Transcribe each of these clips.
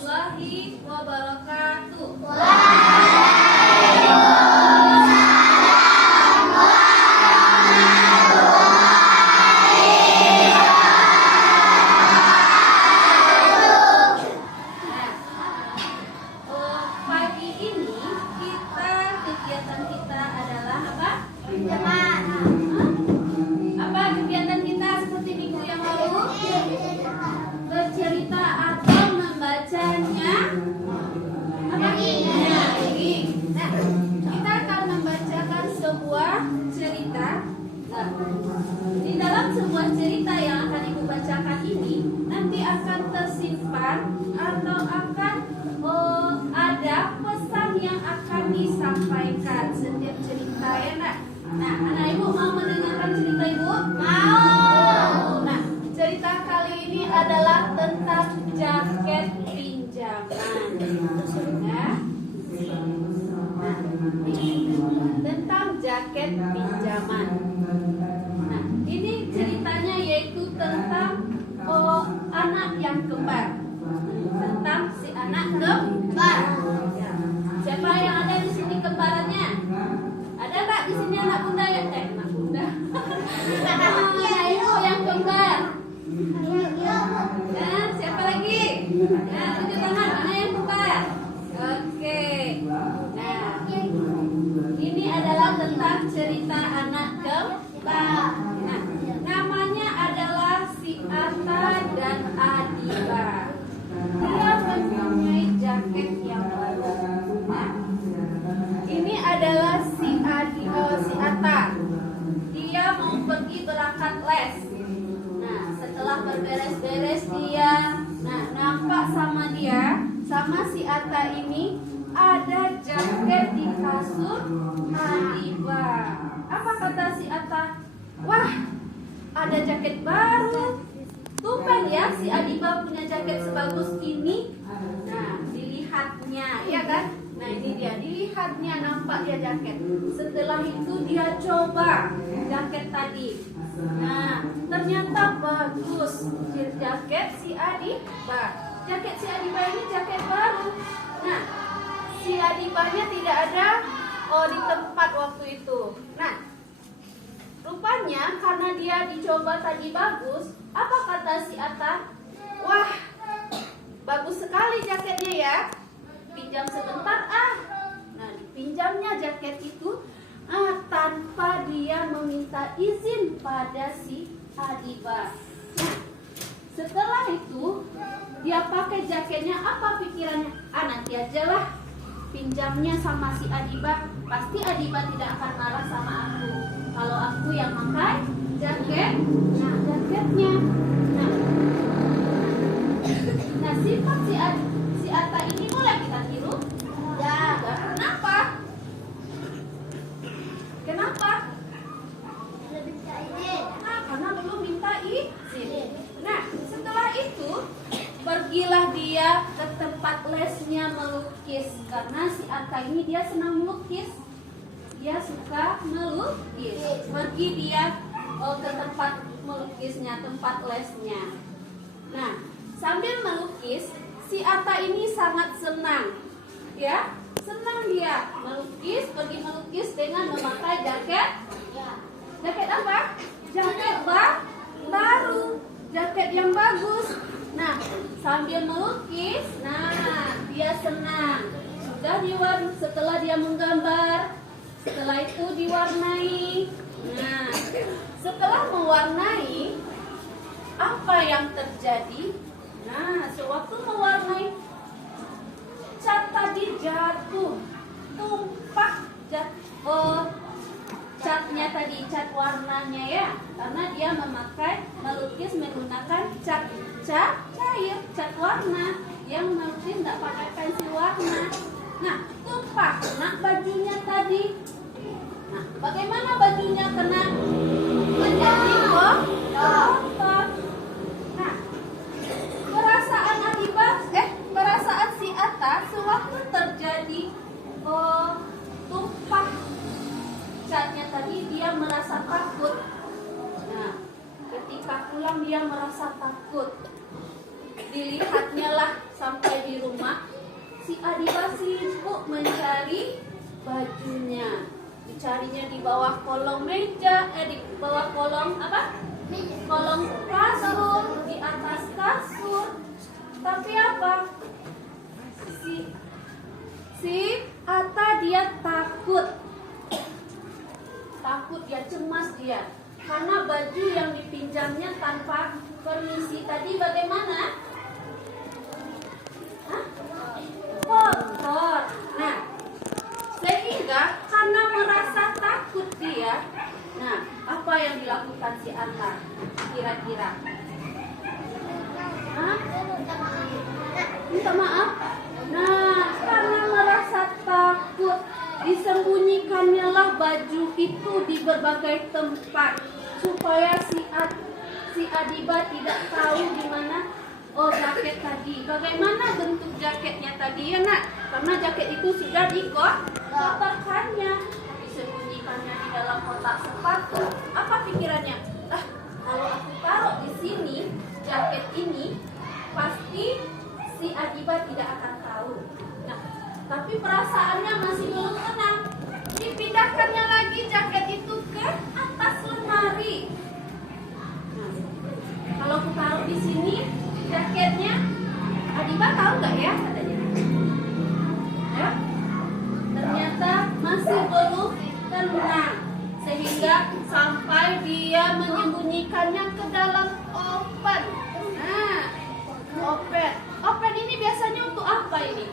warahmatullahi wabarakatuh. Pagi ini kegiatan kita adalah apa? Pinjaman. Apa kegiatan kita seperti minggu yang lalu? Bercerita atau membacanya? Apa ini? Nah, kita akan membacakan sebuah cerita. Nah, di dalam sebuah cerita yang akan ibu bacakan ini nanti akan tersimpan atau akan ada pesan yang akan disampaikan setiap cerita, ya nak? Nah, anak ibu mau mendengarkan cerita ibu? Mau. Nah, cerita kali ini adalah tentang jaket pinjaman. Nah, tentang jaket pinjaman. Nah, ini ceritanya yaitu tentang anak yang kembar. Tentang si anak kembar. Siapa yang ada di sini kembarannya? Ada nggak di sini anak bunda ya? Anak bunda. Anak ibu yang kembar. Dan siapa lagi? Nah, tunjuk tangan mana yang kembar? Oke. Nah, ini adalah tentang cerita anak kembar. Nah, namanya adalah si Atta dan Adiba. Dia mempunyai jaket yang baru. Nah, ini adalah si Atta. Dia mau pergi berangkat les. Nah, setelah berberes-beres dia, nampak sama si Atta ini ada jaket di kasur Adiba. Apa kata si Atta? Wah, ada jaket baru. Tumben ya si Adiba punya jaket sebagus ini. Nah, dilihatnya, ya kan? Nah, ini dia, dilihatnya nampak dia jaket. Setelah itu dia coba jaket tadi. Nah, ternyata bagus jaket si Adiba. Jaket si Adiba ini jaket baru. Nah, si Adibanya tidak ada di tempat waktu itu. Nah, rupanya karena dia dicoba tadi bagus, apa kata si Atta? Wah, bagus sekali jaketnya ya. Pinjam sebentar ah. Nah, dipinjamnya jaket itu tanpa dia meminta izin pada si Adiba. Nah, setelah itu dia pakai jaketnya, apa pikirannya? Nanti aja lah pinjamnya sama si Adiba. Pasti Adiba tidak akan marah sama aku kalau aku yang pakai jaket. Nah, jaketnya. Nah, sifat si Atta ini boleh kita tiru? Ya. Kenapa? Kenapa? Nah, karena belum minta izin. Nah, setelah itu pergilah dia ke tempat lesnya melukis. Karena si Atta ini dia senang melukis. Dia suka melukis. Pergi dia ke tempat melukisnya, tempat lesnya. Nah, sambil melukis, si Atta ini sangat senang. Ya, senang dia melukis, pergi melukis dengan memakai jaket. Jaket apa? Jaket baru. Jaket yang bagus. Nah, sambil melukis, dia senang. Setelah dia menggambar, setelah itu diwarnai. Nah, setelah mewarnai, apa yang terjadi? Nah, sewaktu mewarnai, cat tadi jatuh, tumpah catnya tadi, cat warnanya ya, karena dia melukis menggunakan cat cair, cat warna. Yang melukis tidak pakai pensil warna. Nah, tumpah kena bajunya tadi. Nah, bagaimana bajunya kena menjadi kotor? Nah, perasaan si Atta sewaktu terjadi tumpah catnya tadi, dia merasa takut. Nah, ketika pulang dia merasa takut. Dilihatnya lah sampai di rumah. si Adiba sibuk mencari bajunya. Dicarinya di bawah kolong meja, di bawah kolong apa? Kolong kasur, di atas kasur. Tapi apa? Si Atta dia takut. Takut dia, cemas dia. Karena baju yang dipinjamnya tanpa permisi tadi bagaimana? Hah? Kotor. Nah, sehingga karena merasa takut dia, nah, apa yang dilakukan si Atta? Kira-kira? Hah? Minta maaf? Nah, karena merasa takut, disembunyikannya lah baju itu di berbagai tempat supaya si Adiba tidak tahu di mana jaket tadi. Bagaimana bentuk jaketnya tadi ya nak? Karena jaket itu sudah dikotorkannya, disembunyikannya di dalam kotak sepatu. Apa pikirannya? Kalau aku taruh di sini jaket ini, pasti si Adiba tidak akan tahu. Nah, tapi perasaannya masih belum tenang. Dipindahkannya lagi jaket itu ke atas lemari. Nah, kalau aku taruh di sini jaketnya, Adiba tahu nggak ya katanya? Ya, ternyata masih belum tenang, sehingga sampai dia menyembunyikannya ke dalam oven. Nah, oven. Oven ini biasanya untuk apa ini?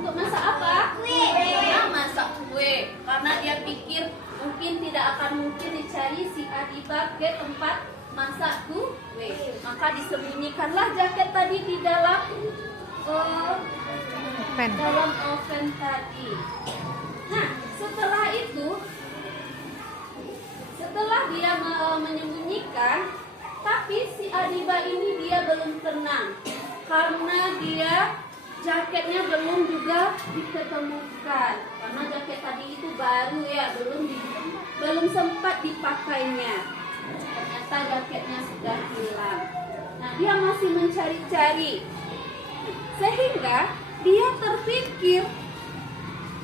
Untuk masak apa? Kue. Nah, masak kue. Karena dia pikir mungkin tidak akan mungkin dicari si Adiba ke tempat masak kue. Maka disembunyikanlah jaket tadi di dalam oven tadi. Nah, setelah itu, setelah dia menyembunyikan, tapi si Adiba ini dia belum tenang karena dia jaketnya belum juga diketemukan. Karena jaket tadi itu baru ya, belum sempat dipakainya. Ternyata jaketnya sudah hilang. Nah, dia masih mencari-cari. Sehingga dia terpikir,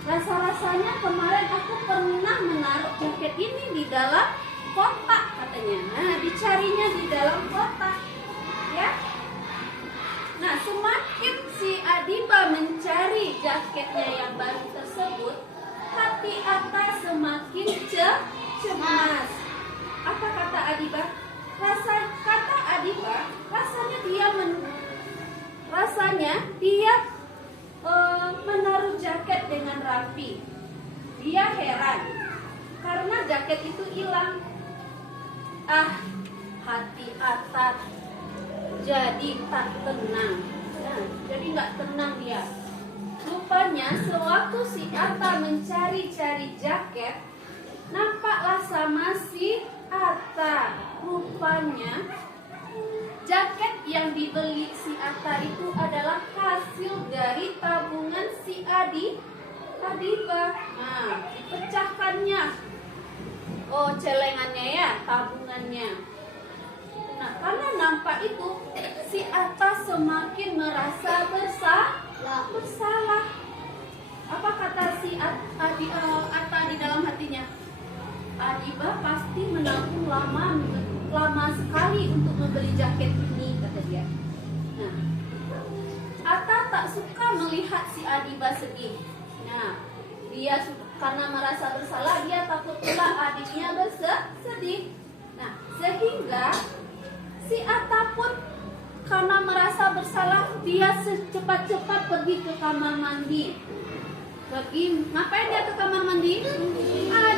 rasa-rasanya kemarin aku pernah menaruh jaket ini di dalam kotak katanya. Nah, dicarinya di dalam kotak, ya. Nah, semakin si Adiba mencari jaketnya yang baru tersebut, hati Atta semakin cemas. Apa kata Adiba? Kata Adiba, rasanya dia menaruh jaket dengan rapi. Dia heran karena jaket itu hilang. Hati Atta jadi tak tenang. Nah, jadi nggak tenang dia. Rupanya sewaktu si Atta mencari-cari jaket, nampaklah sama si Atta. Rupanya jaket yang dibeli si Atta itu adalah hasil dari tabungan si Adiba. Nah, dipecahkannya. Celengannya ya, tabungannya. Nah, karena nampak itu, si Atta semakin merasa bersalah. Apa kata si Atta di dalam hatinya? Adiba pasti menabung lama sekali untuk membeli jaket ini, kata dia. Nah, Atta tak suka melihat si Adiba sedih. Nah, dia karena merasa bersalah, dia takut pula adiknya bersedih. Nah, sehingga si Atta pun karena merasa bersalah, dia cepat-cepat pergi ke kamar mandi. Ngapain dia ke kamar mandi?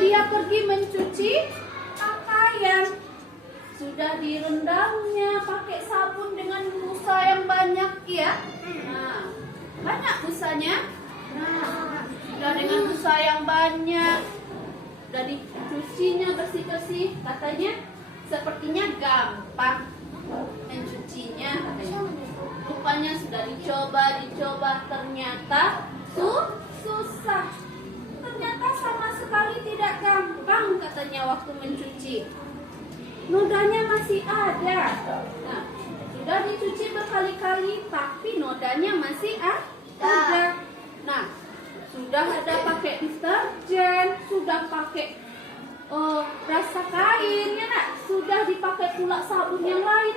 Dia pergi mencuci pakaian. Sudah direndamnya pakai sabun dengan busa yang banyak ya. Nah, banyak busanya. Nah, sudah dengan busa yang banyak, sudah dicucinya bersih-bersih. Katanya sepertinya gampang mencucinya katanya. Rupanya sudah dicoba, ternyata susah. Ternyata sama sekali tidak gampang katanya waktu mencuci. Nodanya masih ada. Nah, sudah dicuci berkali-kali, tapi nodanya masih sabun yang lain,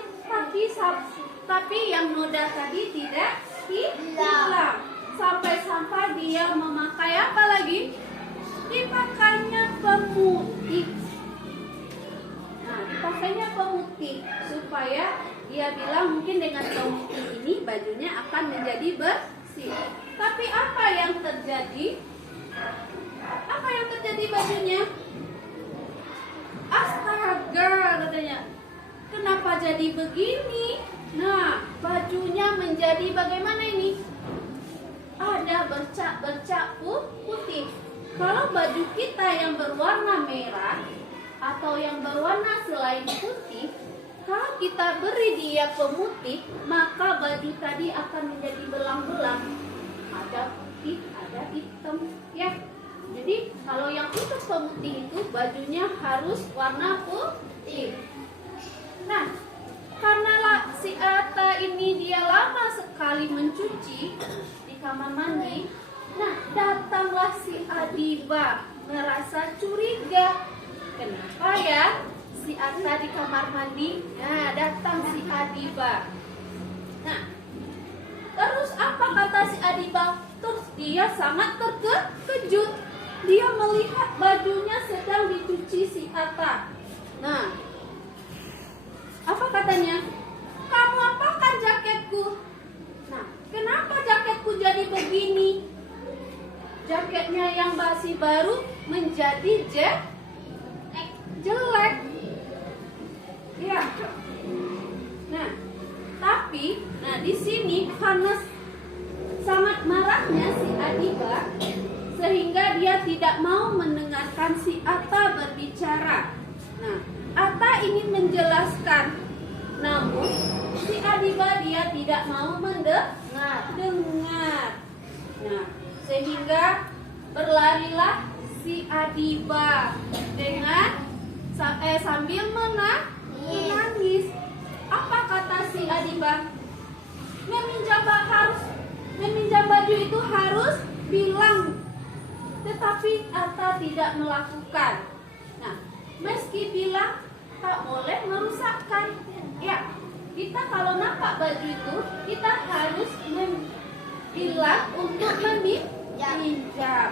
tapi yang noda tadi tidak hilang. Sampai-sampai dia memakai apa lagi? Dipakainya pemutih. Nah, dipakainya pemutih supaya dia bilang mungkin dengan pemutih ini bajunya akan menjadi bersih. Tapi apa yang terjadi? Apa yang terjadi bajunya? Astaga, katanya. Kenapa jadi begini? Nah, bajunya menjadi bagaimana ini? Ada bercak-bercak putih. Kalau baju kita yang berwarna merah atau yang berwarna selain putih, kalau kita beri dia pemutih, maka baju tadi akan menjadi belang-belang. Ada putih, ada hitam, ya. Jadi kalau yang untuk pemutih itu bajunya harus warna putih. Nah, karena si Ata ini dia lama sekali mencuci di kamar mandi, nah datanglah si Adiba merasa curiga. Kenapa ya si Ata di kamar mandi? Nah, datang si Adiba. Nah, terus apa kata si Adiba? Terus dia sangat terkejut. Dia melihat bajunya sedang dicuci si Ata. Nah, apa katanya? Kamu apakan jaketku? Nah, kenapa jaketku jadi begini? Jaketnya yang masih baru menjadi jelek. Ya. Nah, tapi di sini karena sangat marahnya si Adiba, sehingga dia tidak mau mendengarkan si Ata berbicara. Nah, Ata ingin menjelaskan, namun si Adiba dia tidak mau mendengar. Nah, sehingga berlarilah si Adiba dengan sambil menangis. Apa kata si Adiba? Meminjam baju itu harus bilang. Tetapi Ata tidak melakukan. Nah, meski bilang tak boleh merusakkan. Ya, kita kalau nampak baju itu, kita harus bilang untuk meminjam.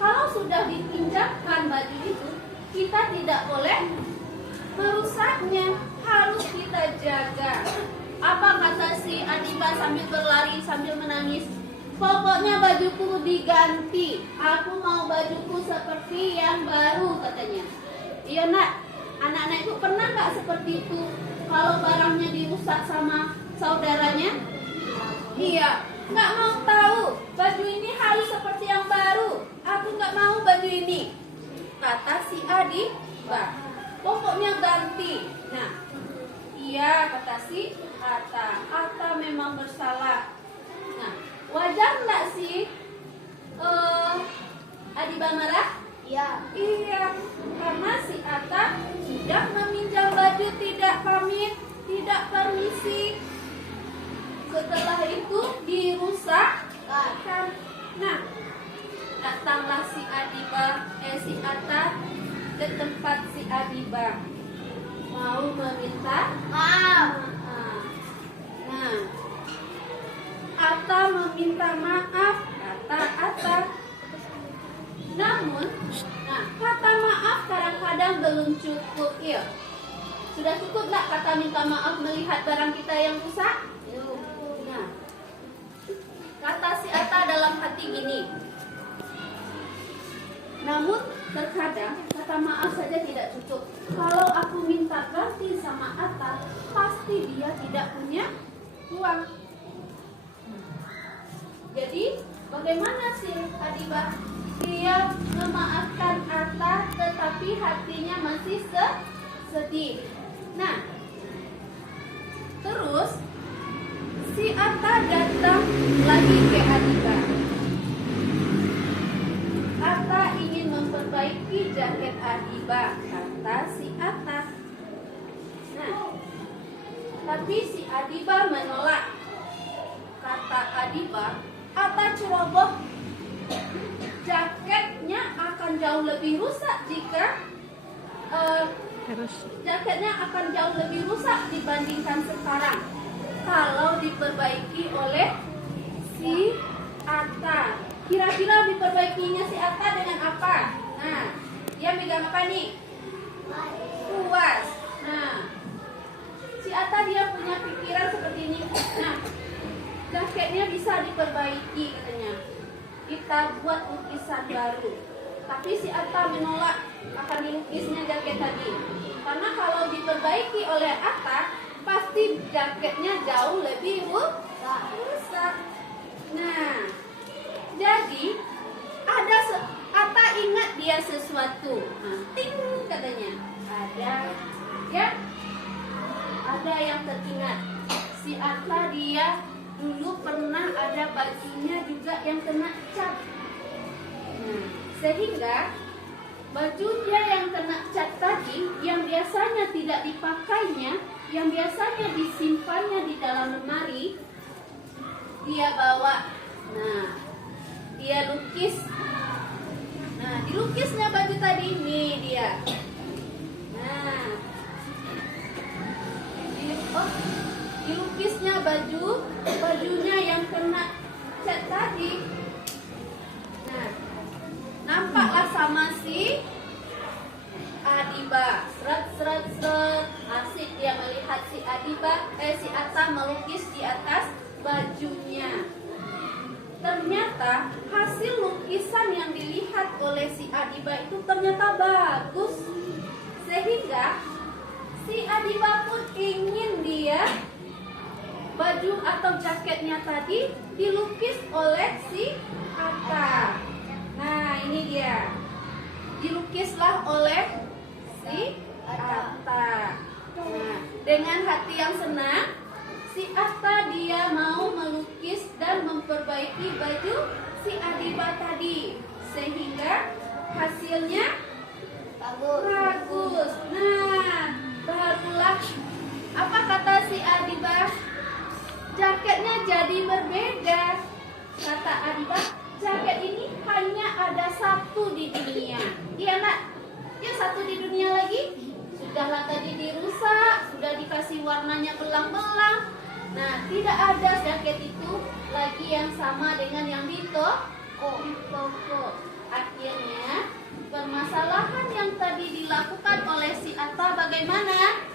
Kalau sudah dipinjamkan baju itu, kita tidak boleh merusaknya, harus kita jaga. Apa kata si Adiba sambil berlari, sambil menangis? Pokoknya bajuku diganti. Aku mau bajuku seperti yang baru, katanya. Iya nak, anak-anak itu pernah nggak seperti itu? Kalau barangnya dirusak sama saudaranya? Iya, nggak mau tahu. Baju ini harus seperti yang baru. Aku nggak mau baju ini, kata si Adiba. Pokoknya ganti. Nah, iya kata si Ata. Ata memang bersalah. Nah, wajar nggak sih Adiba marah? Iya, karena si Ata sudah meminjam baju tidak pamit, tidak permisi. Setelah itu dirusakkan. Nah, datanglah si Ata ke tempat si Adiba, mau meminta maaf. Nah, Ata meminta maaf, kata Ata. Namun, kata maaf kadang-kadang belum cukup. Ya, sudah cukup nggak kata minta maaf melihat barang kita yang rusak? Nah, kata si Ata dalam hati gini. Namun terkadang kata maaf saja tidak cukup. Kalau aku minta ganti sama Ata, pasti dia tidak punya uang. Jadi bagaimana sih Adiba? Dia memaafkan Ata, tetapi hatinya masih sedih. Nah, terus si Ata datang lagi ke Adiba. Ata ingin memperbaiki jaket Adiba, kata si Ata. Nah, tapi si Adiba menolak. Kata Adiba, Ata ceroboh. Jaketnya akan jauh lebih rusak jika Terus jaketnya akan jauh lebih rusak dibandingkan sekarang kalau diperbaiki oleh si Atta. Kira-kira diperbaikinya si Atta dengan apa? Nah, dia megang apa nih? Kuas. Nah, si Atta dia punya pikiran seperti ini. Nah, jaketnya bisa diperbaiki katanya. Kita buat lukisan baru. Tapi si Atta menolak akan dilukisnya jaket tadi. Karena kalau diperbaiki oleh Atta, pasti jaketnya jauh lebih rusak. Nah, jadi Atta ingat dia sesuatu. Nah, ting katanya. Ada yang teringat. Si Atta dia dulu pernah ada bajunya juga yang kena cat. Nah, sehingga bajunya yang kena cat tadi, yang biasanya tidak dipakainya, yang biasanya disimpannya di dalam lemari, dia bawa. Nah, dia lukis. Nah, dilukisnya baju tadi, nih dia. Nah, dilukisnya bajunya yang kena cat tadi. Nah, nampaklah sama si Adiba. Seret. Asik dia melihat si Atta melukis di atas bajunya. Ternyata hasil lukisan yang dilihat oleh si Adiba itu ternyata bagus. Sehingga si Adiba pun ingin dia baju atau jaketnya tadi dilukis oleh si Atta. Nah, ini dia. Dilukislah oleh si Atta. Nah, dengan hati yang senang, si Atta dia mau melukis dan memperbaiki baju si Adiba tadi. Sehingga hasilnya bagus. Nah, barulah apa kata si Adiba? Jaketnya jadi berbeda. Kata Adiba, jaket ini hanya ada satu di dunia. Iya nak? Ya satu di dunia lagi. Sudahlah tadi dirusak, sudah dikasih warnanya belang-belang. Nah, tidak ada jaket itu lagi yang sama dengan yang di toko. Akhirnya permasalahan yang tadi dilakukan oleh si Atta bagaimana?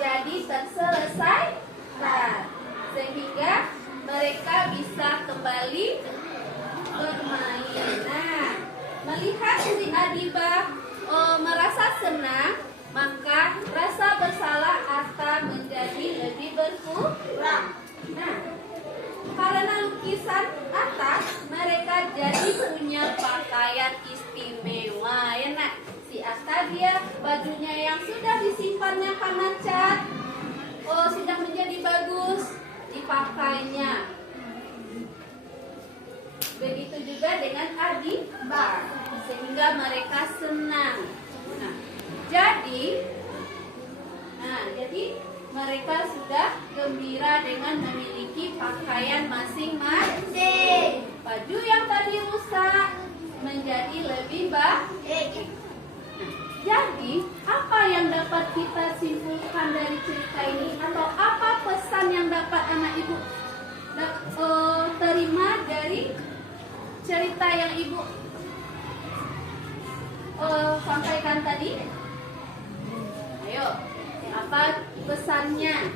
Jadi terselesaikan. Sehingga mereka bisa kembali bermain. Nah, melihat si Adiba merasa senang, maka rasa bersalah Atta menjadi lebih berkurang. Nah, karena lukisan Atta, mereka jadi punya pakaian istimewa. Ya nak, si Atta dia bajunya yang sudah disimpannya karena cat, sudah menjadi bagus, dipakainya. Begitu juga dengan Adiba, sehingga mereka senang. Nah, jadi mereka sudah gembira dengan memiliki pakaian masing-masing. Baju yang tadi rusak menjadi lebih baik. Jadi, apa yang dapat kita simpulkan dari cerita ini? Atau apa pesan yang dapat anak ibu terima dari cerita yang ibu sampaikan tadi? Ayo, apa pesannya?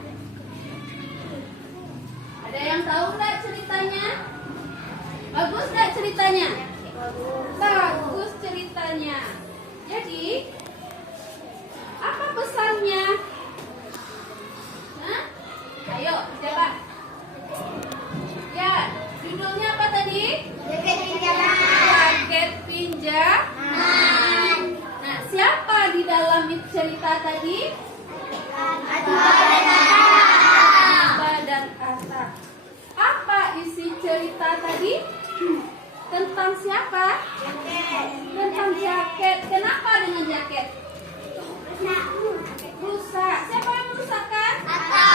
Ada yang tahu nggak ceritanya? Bagus nggak ceritanya? Bagus ceritanya. Jadi, apa pesannya? Hah? Ayo, coba. Ya, judulnya apa tadi? Jaket pinjaman. Jaket pinjaman. Nah, siapa di dalam cerita tadi? Adiba dan Atta. Apa isi cerita tadi? Tentang siapa? Jaket. Tentang jaket. Kenapa dengan jaket? Rusak. Siapa yang merusakkan? Atta.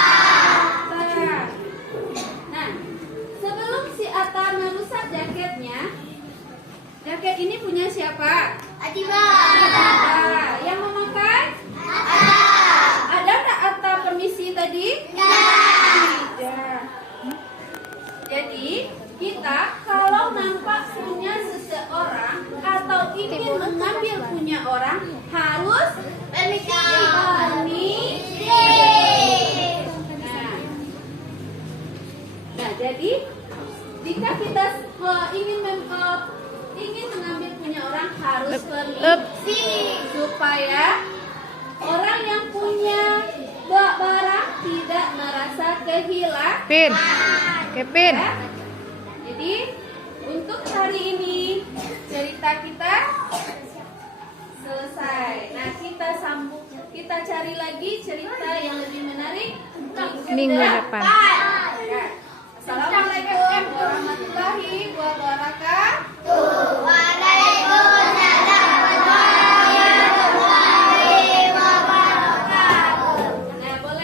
Atta. Nah, sebelum si Atta merusak jaketnya, jaket ini punya siapa? Adiba. Adiba. Yang memakai? jadi? Tidak. Jadi, kita kalau nampak punya seseorang atau ingin mengambil punya orang harus permisi. Nah, jadi jika kita ingin mengambil punya orang harus permisi supaya orang yang punya barang tidak merasa kehilangan. Pin. Kevin. Ya. Jadi untuk hari ini cerita kita selesai. Nah, kita cari lagi cerita yang lebih menarik Minggu depan. Ya.